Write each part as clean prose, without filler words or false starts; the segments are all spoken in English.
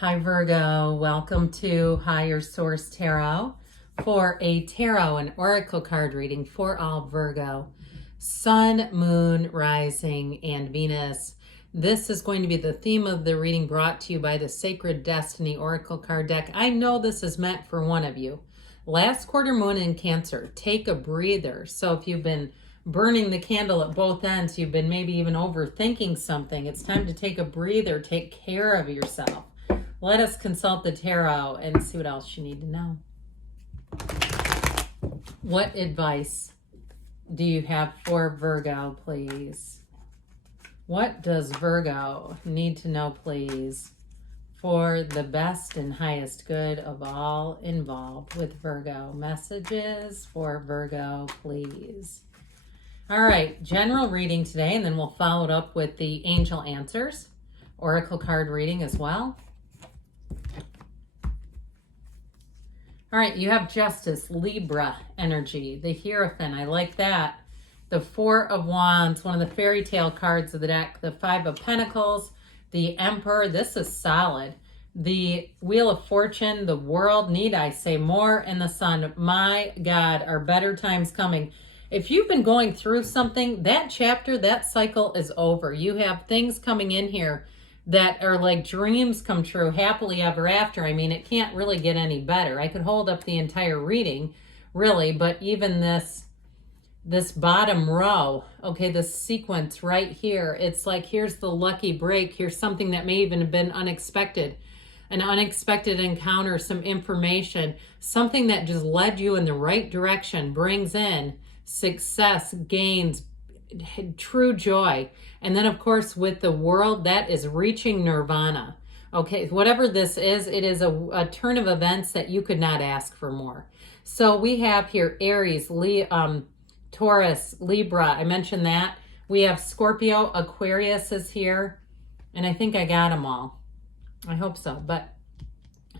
Hi Virgo, welcome to Higher Source Tarot for a tarot and oracle card reading for all Virgo, Sun, Moon, Rising, and Venus. This is going to be the theme of the reading brought to you by the Sacred Destiny Oracle card deck. I know this is meant for one of you. Last quarter moon in Cancer, take a breather. So if you've been burning the candle at both ends, you've been maybe even overthinking something, it's time to take a breather, take care of yourself. Let us consult the tarot and see what else you need to know. What advice do you have for Virgo, please? What does Virgo need to know, please, for the best and highest good of all involved with Virgo? Messages for Virgo, please. All right, general reading today, and then we'll follow it up with the angel answers, oracle card reading as well. All right, you have Justice, Libra energy, the Hierophant. I like that. The Four of Wands, one of the fairy tale cards of the deck. The Five of Pentacles, the Emperor. This is solid. The Wheel of Fortune, the World. Need I say more? And the Sun. My God, are better times coming. If you've been going through something, that chapter, that cycle is over. You have things coming in here that are like dreams come true, happily ever after. I mean, it can't really get any better. I could hold up the entire reading, really, but even this bottom row, okay, this sequence right here, it's like, here's the lucky break. Here's something that may even have been unexpected, an unexpected encounter, some information, something that just led you in the right direction, brings in success, gains, true joy. And then of course with the World, that is reaching nirvana. Okay, whatever this is, it is a turn of events that you could not ask for more. So we have here Aries, Taurus, Libra, I mentioned that. We have Scorpio, Aquarius is here, and I think I got them all. I hope so. But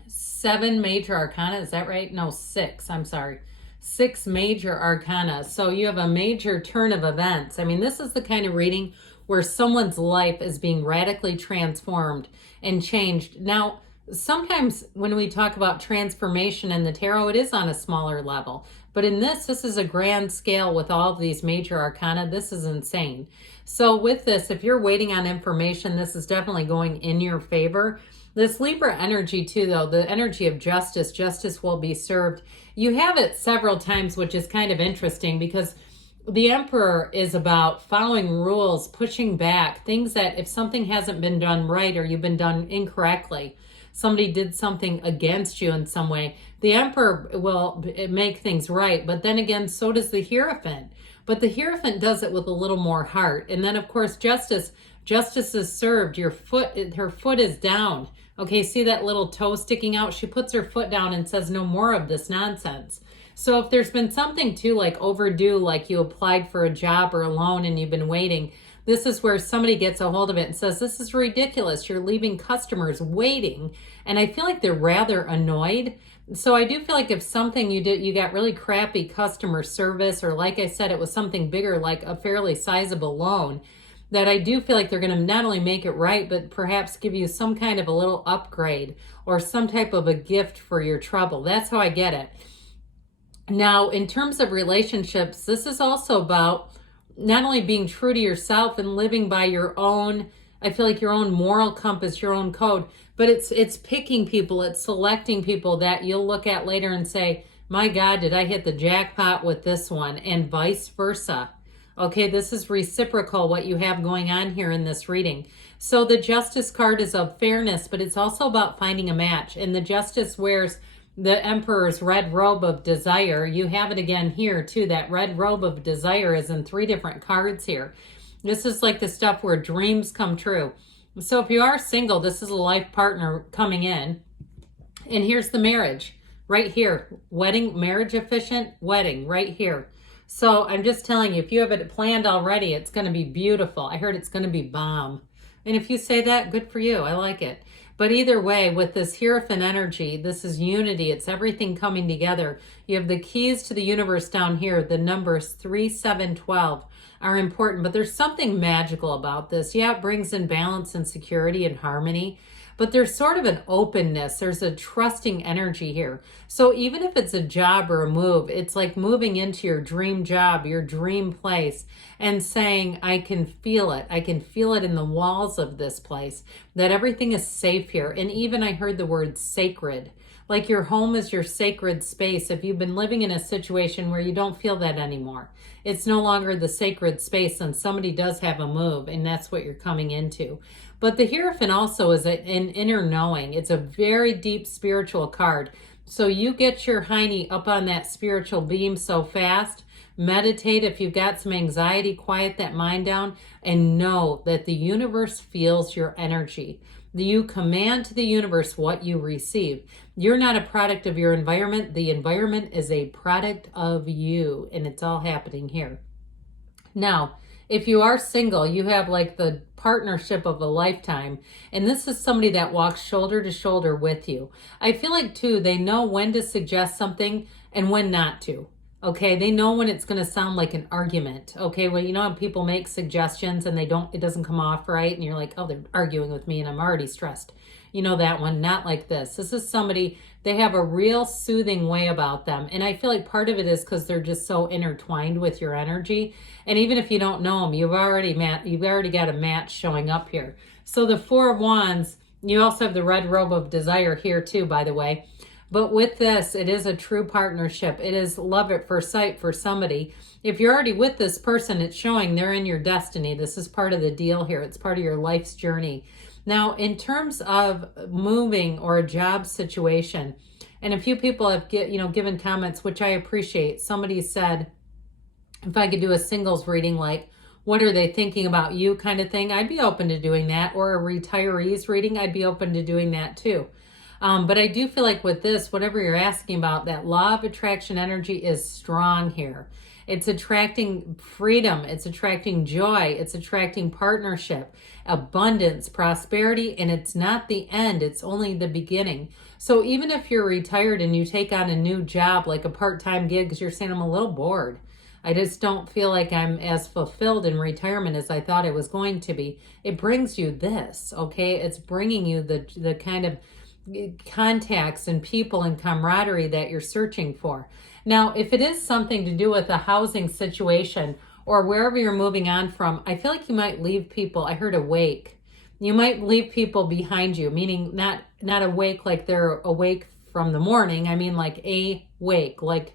7 major arcana, is that right? No, 6, I'm sorry. 6 major arcana. So you have a major turn of events. I mean, this is the kind of reading where someone's life is being radically transformed and changed. Now, sometimes when we talk about transformation in the tarot, it is on a smaller level. But in this is a grand scale with all of these major arcana. This is insane. So with this, if you're waiting on information, this is definitely going in your favor. This Libra energy too, though, the energy of justice, justice will be served. You have it several times, which is kind of interesting because the Emperor is about following rules, pushing back, things that if something hasn't been done right or you've been done incorrectly, somebody did something against you in some way, the Emperor will make things right. But then again, so does the Hierophant. But the Hierophant does it with a little more heart. And then of course, justice is served. Her foot is down. Okay, see that little toe sticking out? She puts her foot down and says, no more of this nonsense. So if there's been something too like overdue, like you applied for a job or a loan and you've been waiting, this is where somebody gets a hold of it and says, this is ridiculous. You're leaving customers waiting. And I feel like they're rather annoyed. So I do feel like if something you got really crappy customer service, or like I said, it was something bigger, like a fairly sizable loan, that I do feel like they're going to not only make it right, but perhaps give you some kind of a little upgrade or some type of a gift for your trouble. That's how I get it. Now, in terms of relationships, this is also about not only being true to yourself and living by your own, I feel like your own moral compass, your own code, but it's picking people, it's selecting people that you'll look at later and say, my God, did I hit the jackpot with this one? And vice versa. Okay, this is reciprocal, what you have going on here in this reading. So the Justice card is of fairness, but it's also about finding a match. And the Justice wears the Emperor's red robe of desire. You have it again here too. That red robe of desire is in 3 different cards here. This is like the stuff where dreams come true. So if you are single, this is a life partner coming in. And here's the marriage right here. Wedding, marriage efficient, wedding right here. So I'm just telling you, if you have it planned already, it's going to be beautiful. I heard it's going to be bomb. And if you say that, good for you. I like it. But either way, with this Hierophant energy, this is unity. It's everything coming together. You have the keys to the universe down here. The numbers 3, 7, 12 are important. But there's something magical about this. Yeah, it brings in balance and security and harmony. but there's sort of an openness. There's a trusting energy here. So even if it's a job or a move, it's like moving into your dream job, your dream place, and saying, I can feel it. I can feel it in the walls of this place, that everything is safe here. And even I heard the word sacred. Like your home is your sacred space. If you've been living in a situation where you don't feel that anymore, it's no longer the sacred space, and somebody does have a move, and that's what you're coming into. But the Hierophant also is an inner knowing. It's a very deep spiritual card. So you get your hiney up on that spiritual beam so fast. Meditate. If you've got some anxiety, quiet that mind down and know that the universe feels your energy. You command to the universe what you receive. You're not a product of your environment. The environment is a product of you, and it's all happening here. Now, if you are single, you have like the partnership of a lifetime, and this is somebody that walks shoulder to shoulder with you. I feel like too, they know when to suggest something and when not to. Okay, they know when it's going to sound like an argument. Okay, well, you know how people make suggestions and it doesn't come off right, and you're like, oh, they're arguing with me and I'm already stressed. You know that one, not like this. This is somebody, they have a real soothing way about them. And I feel like part of it is because they're just so intertwined with your energy. And even if you don't know them, you've already got a match showing up here. So the Four of Wands, you also have the red robe of desire here too, by the way. But with this, it is a true partnership. It is love at first sight for somebody. If you're already with this person, it's showing they're in your destiny. This is part of the deal here. It's part of your life's journey. Now, in terms of moving or a job situation, and a few people have given comments, which I appreciate. Somebody said, if I could do a singles reading, like, what are they thinking about you kind of thing, I'd be open to doing that. Or a retirees reading, I'd be open to doing that too. But I do feel like with this, whatever you're asking about, that law of attraction energy is strong here. It's attracting freedom. It's attracting joy. It's attracting partnership, abundance, prosperity, and it's not the end. It's only the beginning. So even if you're retired and you take on a new job, like a part-time gig, because you're saying, I'm a little bored. I just don't feel like I'm as fulfilled in retirement as I thought I was going to be. It brings you this, okay? It's bringing you the kind of contacts and people and camaraderie that you're searching for. Now, if it is something to do with a housing situation or wherever you're moving on from, I feel like you might leave people. I heard awake. You might leave people behind you, meaning not awake like they're awake from the morning. I mean like awake, like,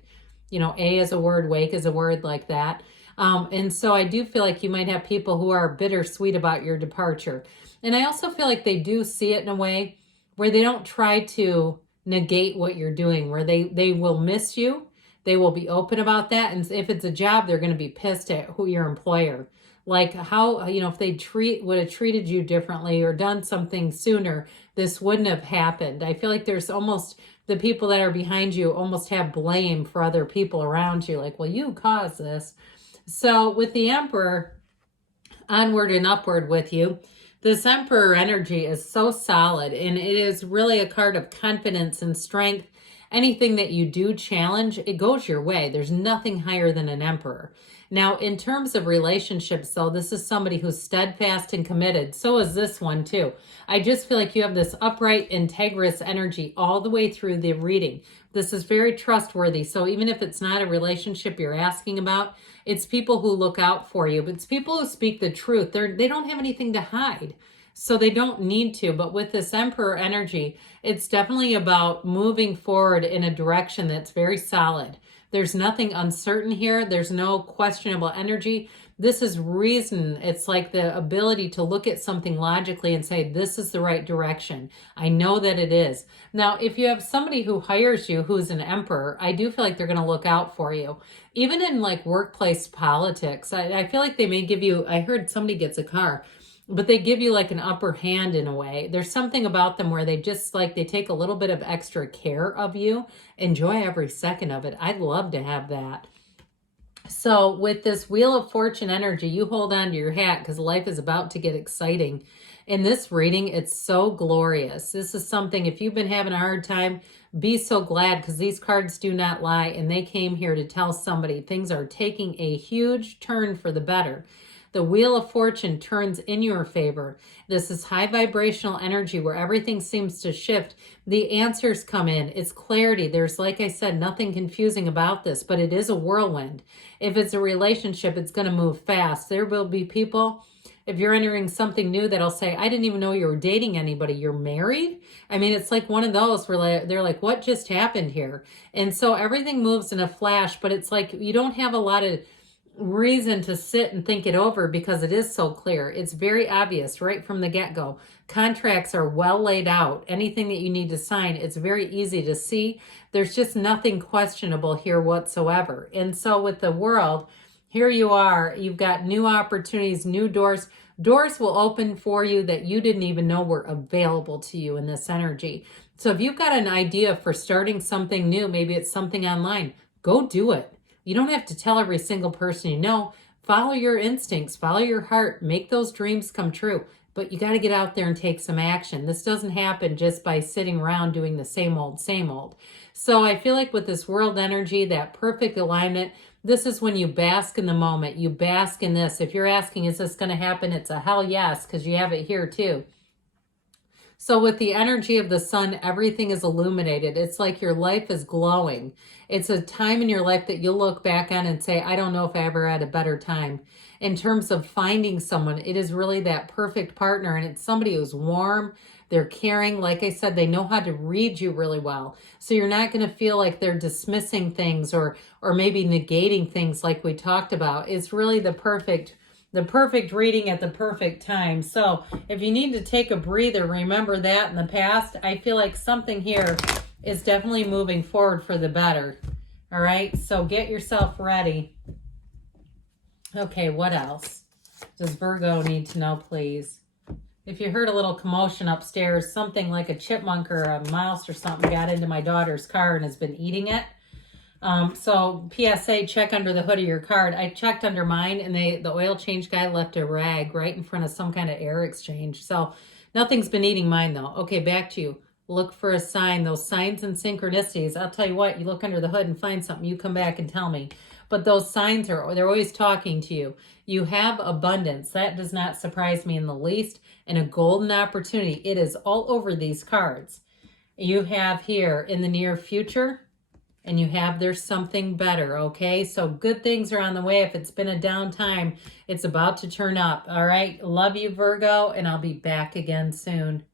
a is a word, wake is a word, like that. And so I do feel like you might have people who are bittersweet about your departure. And I also feel like they do see it in a way where they don't try to negate what you're doing, where they will miss you. They will be open about that. And if it's a job, they're going to be pissed at your employer. Like how, if they would have treated you differently or done something sooner, this wouldn't have happened. I feel like there's almost the people that are behind you almost have blame for other people around you. Like, well, you caused this. So with the Emperor, onward and upward with you, this Emperor energy is so solid, and it is really a card of confidence and strength. Anything that you do challenge, it goes your way. There's nothing higher than an Emperor. Now, in terms of relationships, though, this is somebody who's steadfast and committed. So is this one, too. I just feel like you have this upright, integrous energy all the way through the reading. This is very trustworthy. So even if it's not a relationship you're asking about, it's people who look out for you. But it's people who speak the truth. They don't have anything to hide. So they don't need to. But with this Emperor energy, it's definitely about moving forward in a direction that's very solid. There's nothing uncertain here. There's no questionable energy. This is reason. It's like the ability to look at something logically and say, this is the right direction. I know that it is. Now, if you have somebody who hires you who's an Emperor, I do feel like they're going to look out for you. Even in like workplace politics, I feel like they may give you, I heard somebody gets a car, but they give you like an upper hand in a way. There's something about them where they just like, they take a little bit of extra care of you. Enjoy every second of it. I'd love to have that. So with this Wheel of Fortune energy, you hold on to your hat because life is about to get exciting. In this reading, it's so glorious. This is something, if you've been having a hard time, be so glad, because these cards do not lie, and they came here to tell somebody things are taking a huge turn for the better. The Wheel of Fortune turns in your favor. This is high vibrational energy where everything seems to shift. The answers come in. It's clarity. There's, like I said, nothing confusing about this, but it is a whirlwind. If it's a relationship, it's going to move fast. There will be people, if you're entering something new, that'll say, I didn't even know you were dating anybody. You're married? I mean, it's like one of those where they're like, what just happened here? And so everything moves in a flash, but it's like you don't have a lot of reason to sit and think it over because it is so clear. It's very obvious right from the get-go. Contracts are well laid out. Anything that you need to sign, it's very easy to see. There's just nothing questionable here whatsoever. And so with the World, here you are, you've got new opportunities, new doors. Doors will open for you that you didn't even know were available to you in this energy. So if you've got an idea for starting something new, maybe it's something online, go do it. You don't have to tell every single person you know. Follow your instincts, follow your heart, make those dreams come true. But you got to get out there and take some action. This doesn't happen just by sitting around doing the same old, same old. So I feel like with this World energy, that perfect alignment, this is when you bask in the moment. You bask in this. If you're asking, is this going to happen? It's a hell yes, because you have it here too. So with the energy of the sun, everything is illuminated. It's like your life is glowing. It's a time in your life that you'll look back on and say, I don't know if I ever had a better time. In terms of finding someone, it is really that perfect partner, and it's somebody who's warm, they're caring. Like I said, they know how to read you really well. So you're not going to feel like they're dismissing things or maybe negating things like we talked about. It's really the perfect reading at the perfect time. So if you need to take a breather, remember that in the past. I feel like something here is definitely moving forward for the better. All right, so get yourself ready. Okay, what else does Virgo need to know, please? If you heard a little commotion upstairs, something like a chipmunk or a mouse or something got into my daughter's car and has been eating it. So PSA, check under the hood of your car. I checked under mine, and the oil change guy left a rag right in front of some kind of air exchange. So nothing's been eating mine though. Okay, back to you. Look for a sign. Those signs and synchronicities. I'll tell you what, you look under the hood and find something, you come back and tell me. But those signs they're always talking to you. You have abundance. That does not surprise me in the least. And a golden opportunity. It is all over these cards. You have here in the near future, and you have there's something better, okay? So good things are on the way. If it's been a down time, it's about to turn up, all right? Love you, Virgo, and I'll be back again soon.